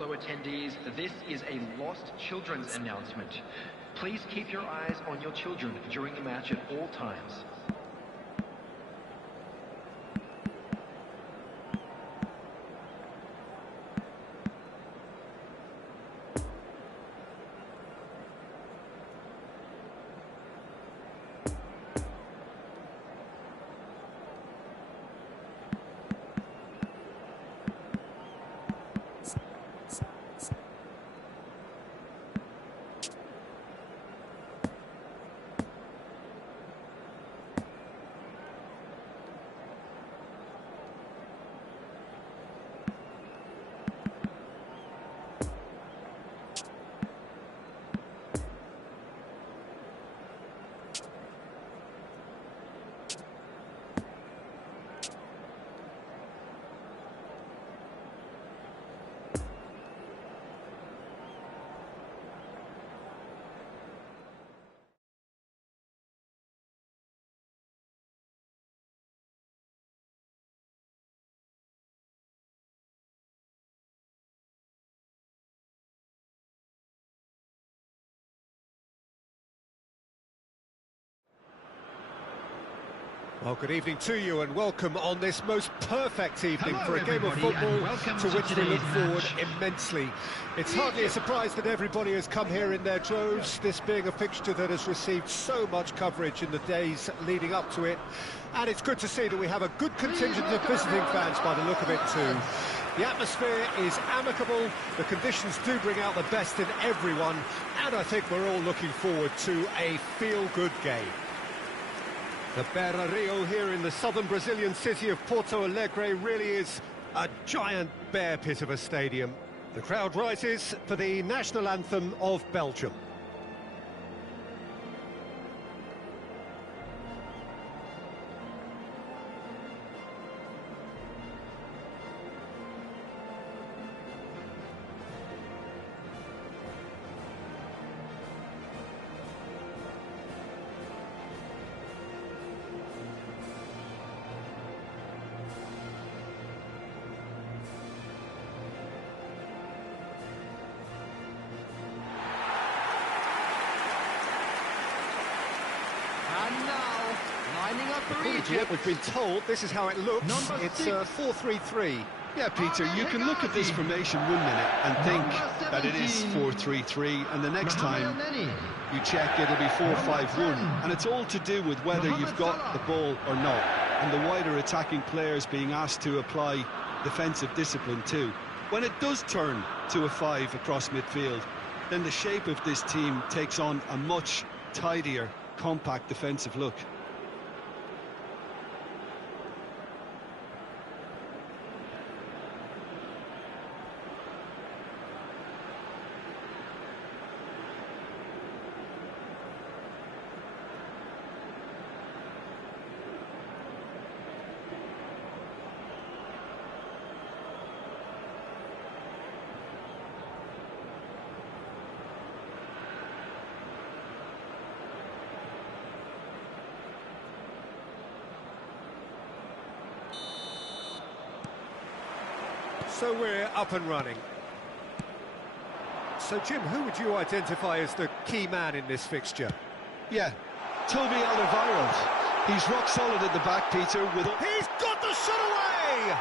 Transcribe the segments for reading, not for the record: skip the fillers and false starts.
fellow attendees, this is a lost children's announcement. Please keep your eyes on your children during the match at all times. Well, good evening to you and welcome on this most perfect evening for a game of football to which we look forward immensely. It's hardly a surprise that everybody has come here in their droves, this being a fixture that has received so much coverage in the days leading up to it. And it's good to see that we have a good contingent of visiting fans by the look of it too. The atmosphere is amicable, the conditions do bring out the best in everyone, and I think we're all looking forward to a feel-good game. The Beira Rio here in the southern Brazilian city of Porto Alegre really is a giant bear pit of a stadium. The crowd rises for the national anthem of Belgium. And now, lining up for Egypt. We've been told this is how it looks. It's 4-3-3. Yeah, Peter, you can look at this formation 1 minute and think that it is 4-3-3, and the next time you check it'll be 4-5-1, and it's all to do with whether you've got the ball or not, and the wider attacking players being asked to apply defensive discipline too. When it does turn to a 5 across midfield, then the shape of this team takes on a much tidier, compact defensive look. So we're up and running. So Jim, who would you identify as the key man in this fixture? Yeah, Toby Alderweireld. He's rock solid at the back, Peter. He's got the shot away!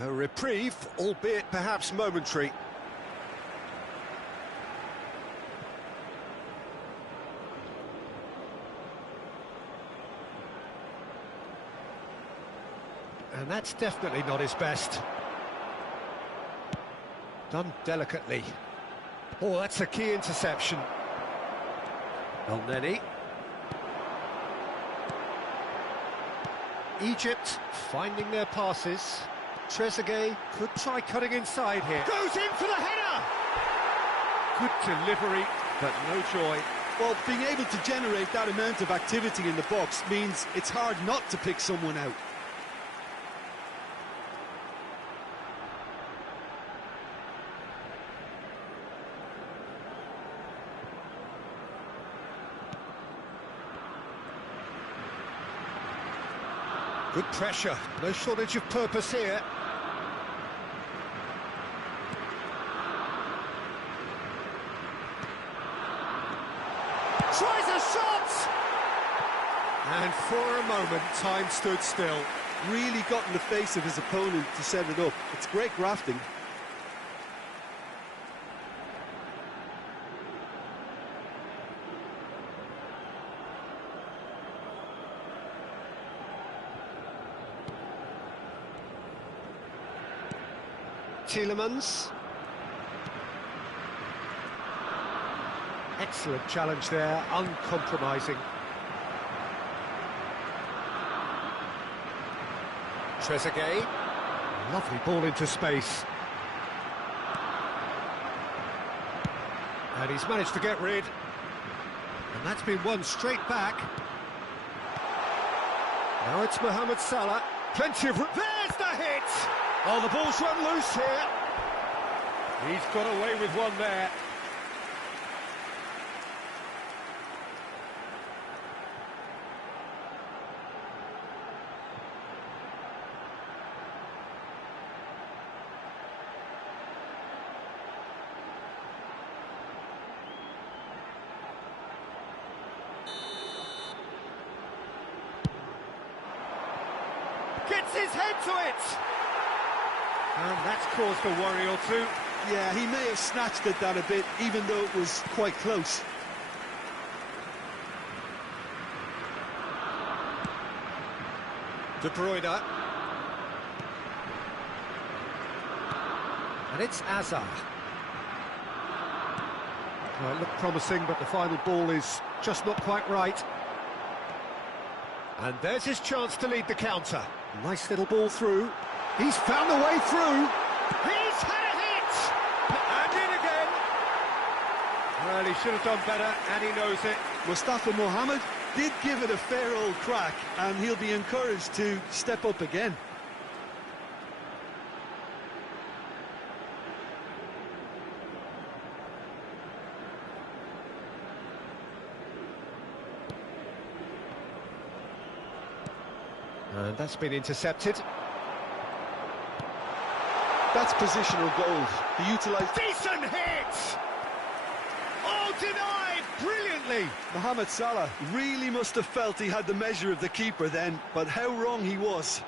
A reprieve, albeit perhaps momentary. And that's definitely not his best. Done delicately. Oh, that's a key interception. El Neni. Egypt finding their passes. Trezeguet could try cutting inside here. Goes in for the header! Good delivery, but no joy. Well, being able to generate that amount of activity in the box means it's hard not to pick someone out. Good pressure, no shortage of purpose here. Tries a shot! And for a moment, time stood still. Really got in the face of his opponent to set it up. It's great grafting. Tielemans. Excellent challenge there, uncompromising. Trezeguet. Lovely ball into space. And he's managed to get rid. And that's been won straight back. Now it's Mohamed Salah. Plenty of... There's the hit! Oh, the ball's run loose here. He's got away with one there. Gets his head to it! And that's caused a worry or two. Yeah, he may have snatched at that a bit, even though it was quite close. De Bruyne. And it's Hazard. Well, it looked promising, but the final ball is just not quite right. And there's his chance to lead the counter. Nice little ball through. He's found a way through. He's had a hit! And in again. Well, he should have done better, and he knows it. Mustafa Mohamed did give it a fair old crack, and he'll be encouraged to step up again. And that's been intercepted. That's positional gold. He utilised... Decent hit! Oh, denied brilliantly! Mohamed Salah really must have felt he had the measure of the keeper then, but how wrong he was.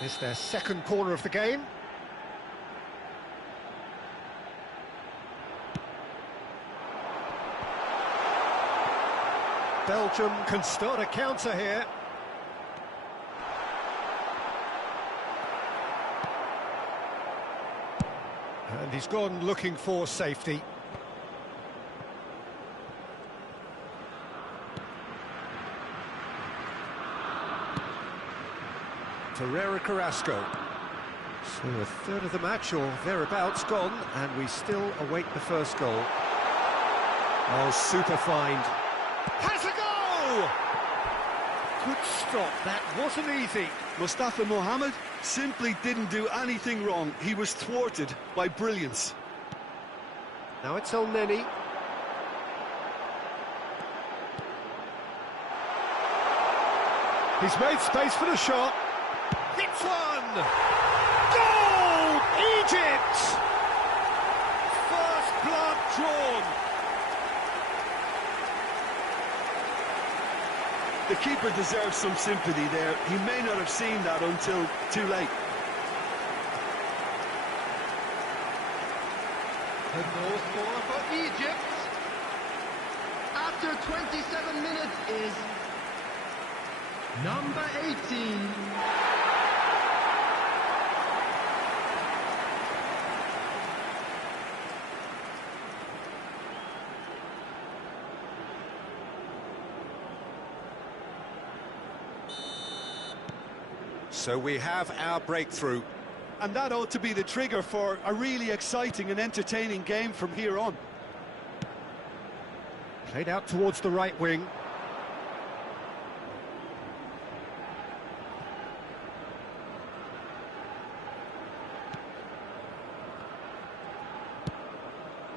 It's their second corner of the game. Belgium can start a counter here. And he's gone looking for safety. Ferreira Carrasco. So a third of the match or thereabouts gone, and we still await the first goal. Oh, super find. Has a goal! Good stop, that wasn't easy. Mustafa Mohamed simply didn't do anything wrong. He was thwarted by brilliance. Now it's El Neni. He's made space for the shot. Hits one! Goal! Egypt! First blood drawn. The keeper deserves some sympathy there. He may not have seen that until too late. The goal scorer for Egypt after 27 minutes is number 18. So we have our breakthrough. And that ought to be the trigger for a really exciting and entertaining game from here on. Played out towards the right wing.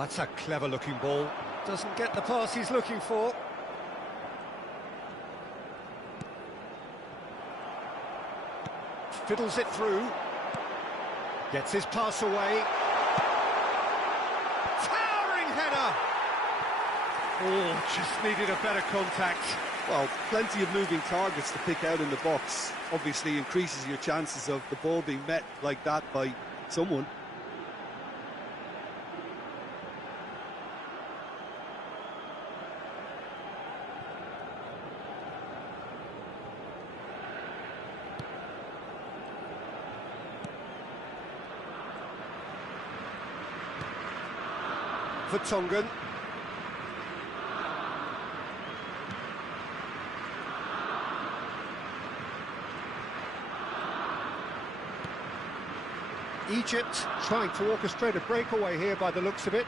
Oh, that's a clever-looking ball. Doesn't get the pass he's looking for. Fiddles it through. Gets his pass away. Towering header! Oh, just needed a better contact. Well, plenty of moving targets to pick out in the box. Obviously increases your chances of the ball being met like that by someone. For Tongan. Egypt trying to orchestrate a breakaway here by the looks of it.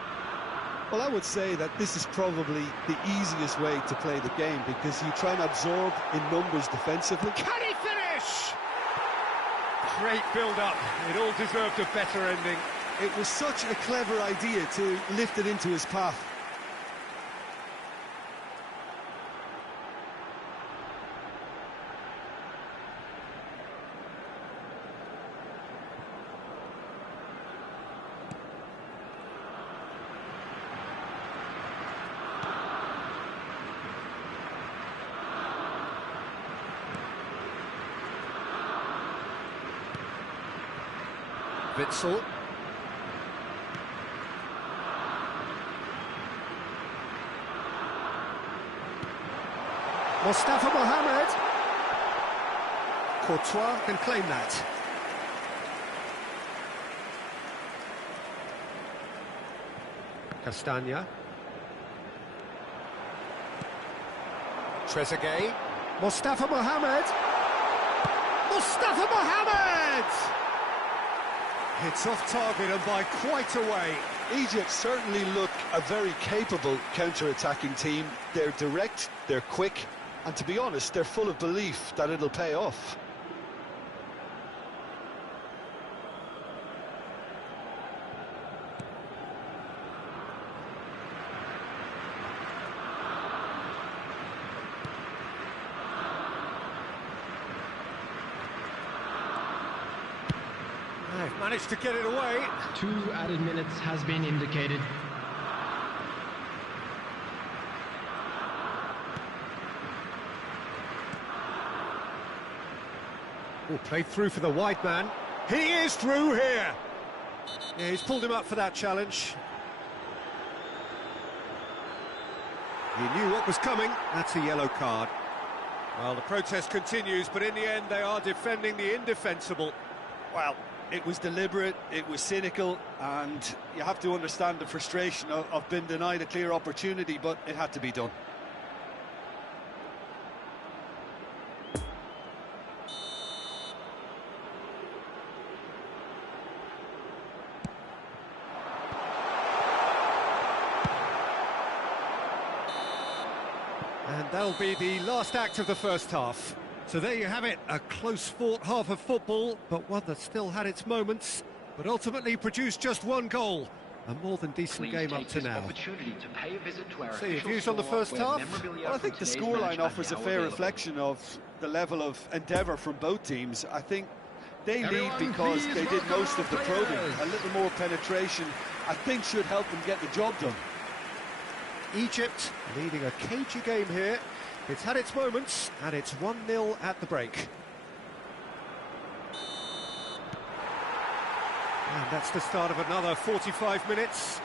Well, I would say that this is probably the easiest way to play the game because you try and absorb in numbers defensively. Can he finish? Great build-up. It all deserved a better ending. It was such a clever idea to lift it into his path. Witsel. Mustafa Mohamed. Courtois can claim that. Castagna. Trezeguet. Mustafa Mohamed. Mustafa Mohamed! It's off target and by quite a way. Egypt certainly look a very capable counter-attacking team. They're direct, they're quick, and to be honest, they're full of belief that it'll pay off. They've managed to get it away. 2 added minutes has been indicated. Oh, played through for the wide man. He is through here. Yeah, he's pulled him up for that challenge. He knew what was coming. That's a yellow card. Well, the protest continues, but in the end, they are defending the indefensible. Well, it was deliberate, it was cynical, and you have to understand the frustration of being denied a clear opportunity, but it had to be done. And that'll be the last act of the first half. So there you have it, a close-fought half of football, but one that still had its moments, but ultimately produced just one goal. A more than decent game up to now. So your views on the first half? Well, I think the scoreline offers a fair reflection of the level of endeavour from both teams. I think they lead because they did most of the probing. A little more penetration, I think, should help them get the job done. Egypt leading a cagey game here. It's had its moments, and it's 1-0 at the break. And that's the start of another 45 minutes.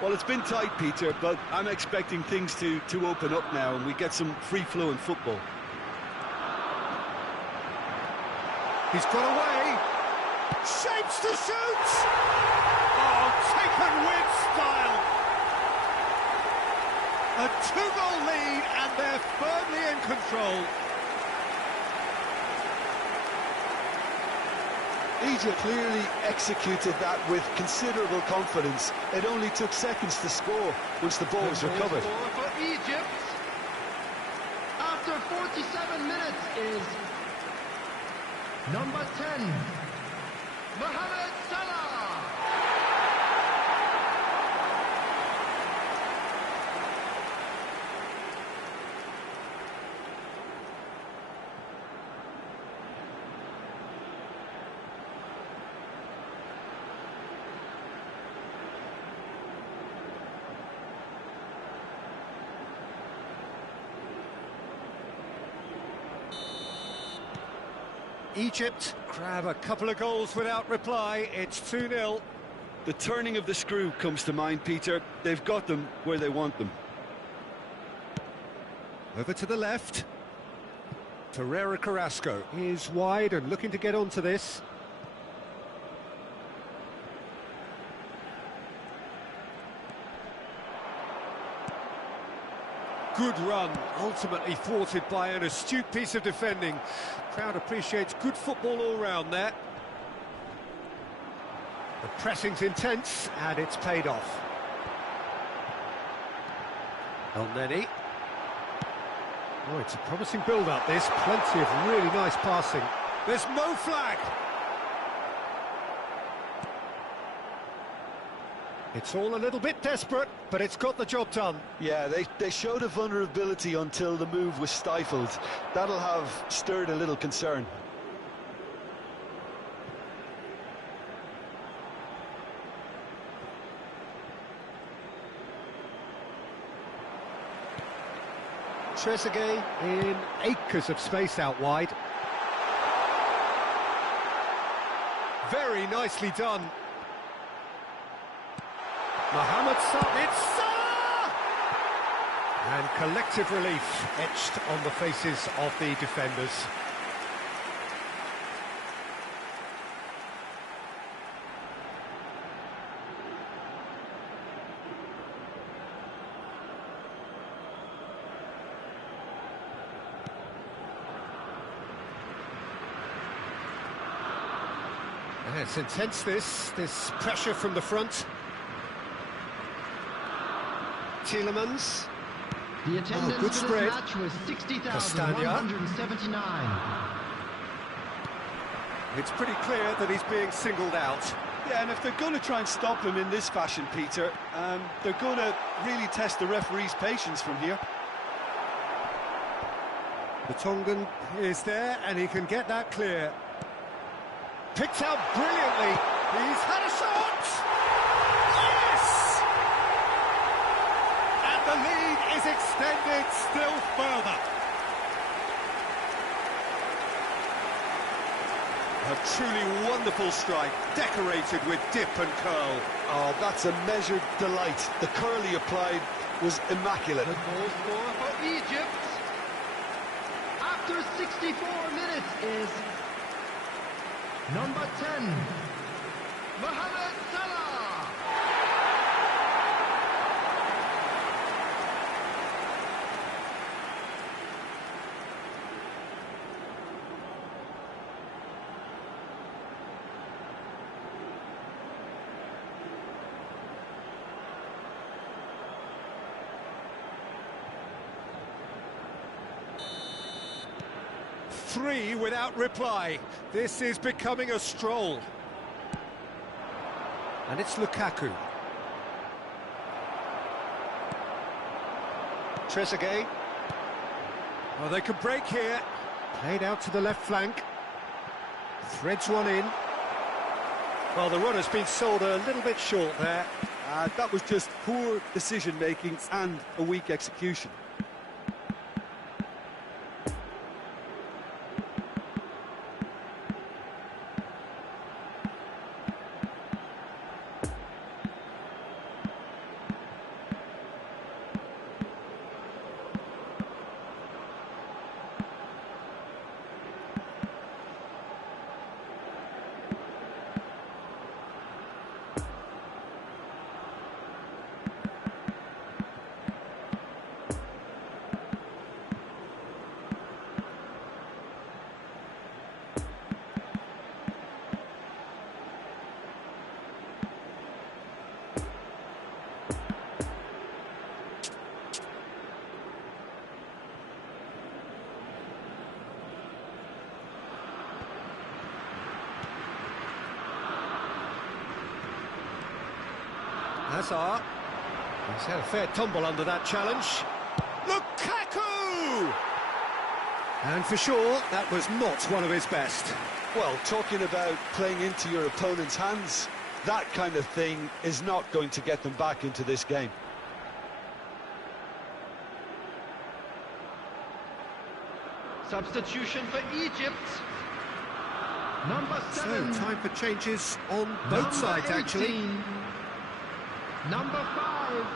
Well, it's been tight, Peter, but I'm expecting things to open up now and we get some free-flowing football. He's got away. Shapes to shoot! Oh, taken with style! A 2-goal lead, and they're firmly in control. Egypt clearly executed that with considerable confidence. It only took seconds to score once the ball was recovered. Score for Egypt after 47 minutes is number 10, Mohamed Salah. Egypt grab a couple of goals without reply. It's 2-0. The turning of the screw comes to mind, Peter. They've got them where they want them. Over to the left. Torreira Carrasco is wide and looking to get onto this. Good run, ultimately thwarted by an astute piece of defending. Crowd appreciates good football all round there. The pressing's intense and it's paid off. El Neni. Oh, it's a promising build-up, this. Plenty of really nice passing. There's no flag! It's all a little bit desperate, but it's got the job done. Yeah, they showed a vulnerability until the move was stifled. That'll have stirred a little concern. Trezeguet in acres of space out wide. Very nicely done. Mohamed Salah, it's Salah! And collective relief etched on the faces of the defenders. Yeah, it's intense, this pressure from the front. Tielemans. The attendance good for spread. this match was 60,179. It's pretty clear that he's being singled out. Yeah, and if they're going to try and stop him in this fashion, Peter, they're going to really test the referee's patience from here. The Tongan is there and he can get that clear. Picked out brilliantly. He's had a shot! Yes! And the lead is extended still further. A truly wonderful strike, decorated with dip and curl. Oh, that's a measured delight. The curl he applied was immaculate. The goal scorer for Egypt after 64 minutes is number 10, Mohamed Salah. Three without reply. This is becoming a stroll. And it's Lukaku. Trezeguet. Oh, they could break here. Played out to the left flank. Threads one in. Well, the run has been sold a little bit short there. That was just poor decision-making and a weak execution. Hazard. He's had a fair tumble under that challenge. Lukaku! And for sure, that was not one of his best. Well, talking about playing into your opponent's hands, that kind of thing is not going to get them back into this game. Substitution for Egypt. Number 7. So, time for changes on both sides, 18. actually. Number 5.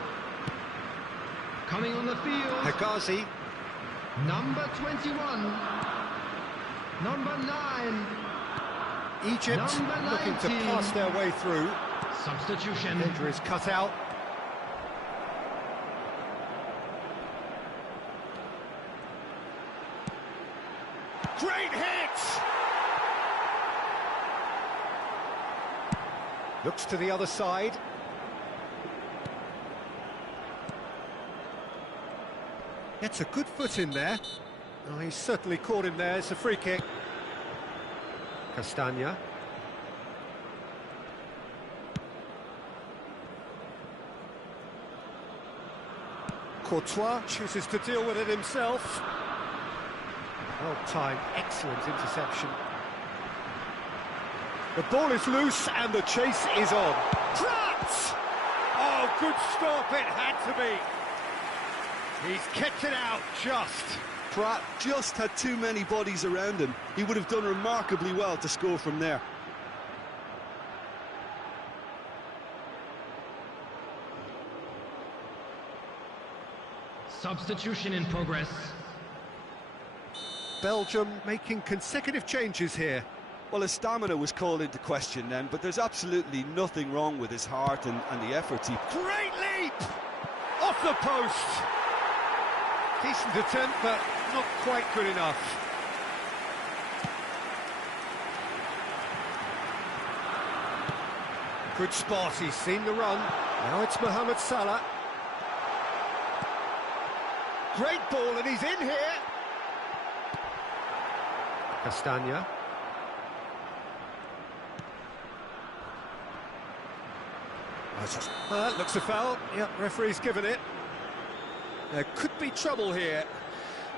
Coming on the field. Hegazi. Number 21. Number 9. Egypt Number looking to 19. pass their way through. Substitution. Danger is cut out. Great hit! Looks to the other side. Gets a good foot in there. Oh, he's certainly caught him there. It's a free kick. Castagna. Courtois chooses to deal with it himself. Well timed, excellent interception. The ball is loose and the chase is on. Pratt! Oh, good stop, it had to be. He's kept it out just. Pratt just had too many bodies around him. He would have done remarkably well to score from there. Substitution in progress. Belgium making consecutive changes here. Well, his stamina was called into question then, but there's absolutely nothing wrong with his heart and the efforts he... Great leap! Off the post! Decent attempt, but not quite good enough. Good spot, he's seen the run. Now it's Mohamed Salah. Great ball, and he's in here. Castagna. That looks a foul. Yep, referee's given it. There could be trouble here,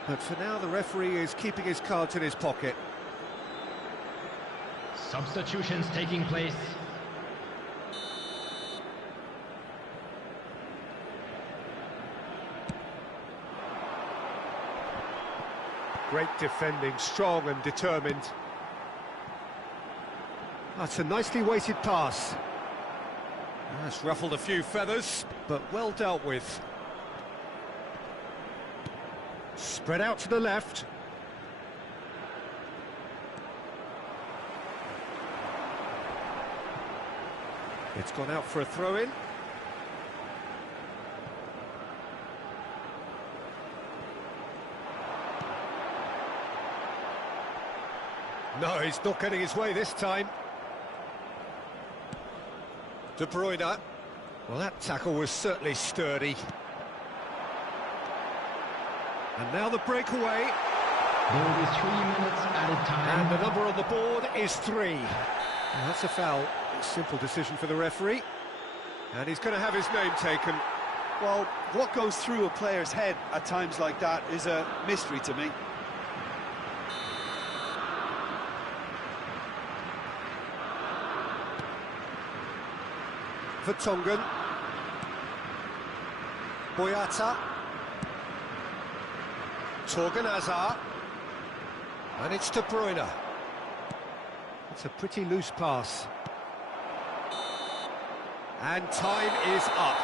but for now the referee is keeping his cards in his pocket. Substitutions taking place. Great defending, strong and determined. That's a nicely weighted pass. That's ruffled a few feathers, but well dealt with. Spread out to the left. It's gone out for a throw-in. No, he's not getting his way this time. De Bruyne. Well, that tackle was certainly sturdy. And now the breakaway. There will be 3 minutes added time. And the number on the board is 3. Well, that's a foul. Simple decision for the referee. And he's going to have his name taken. Well, what goes through a player's head at times like that is a mystery to me. Vertonghen. Boyata. Torgan Hazard. And it's De Bruyne. It's a pretty loose pass. And time is up.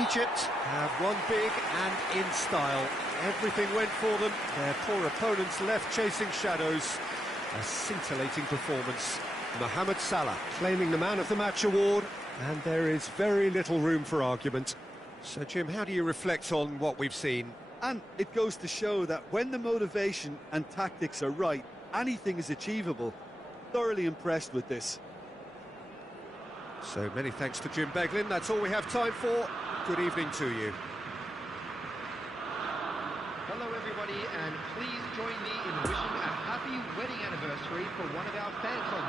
Egypt have won big and in style. Everything went for them. Their poor opponents left chasing shadows. A scintillating performance. Mohamed Salah claiming the Man of the Match award, and there is very little room for argument. So, Jim, how do you reflect on what we've seen? And it goes to show that when the motivation and tactics are right, anything is achievable. Thoroughly impressed with this. So many thanks to Jim Beglin. That's all we have time for. Good evening to you. Hello everybody, and please join me in wishing a happy wedding anniversary for one of our fan club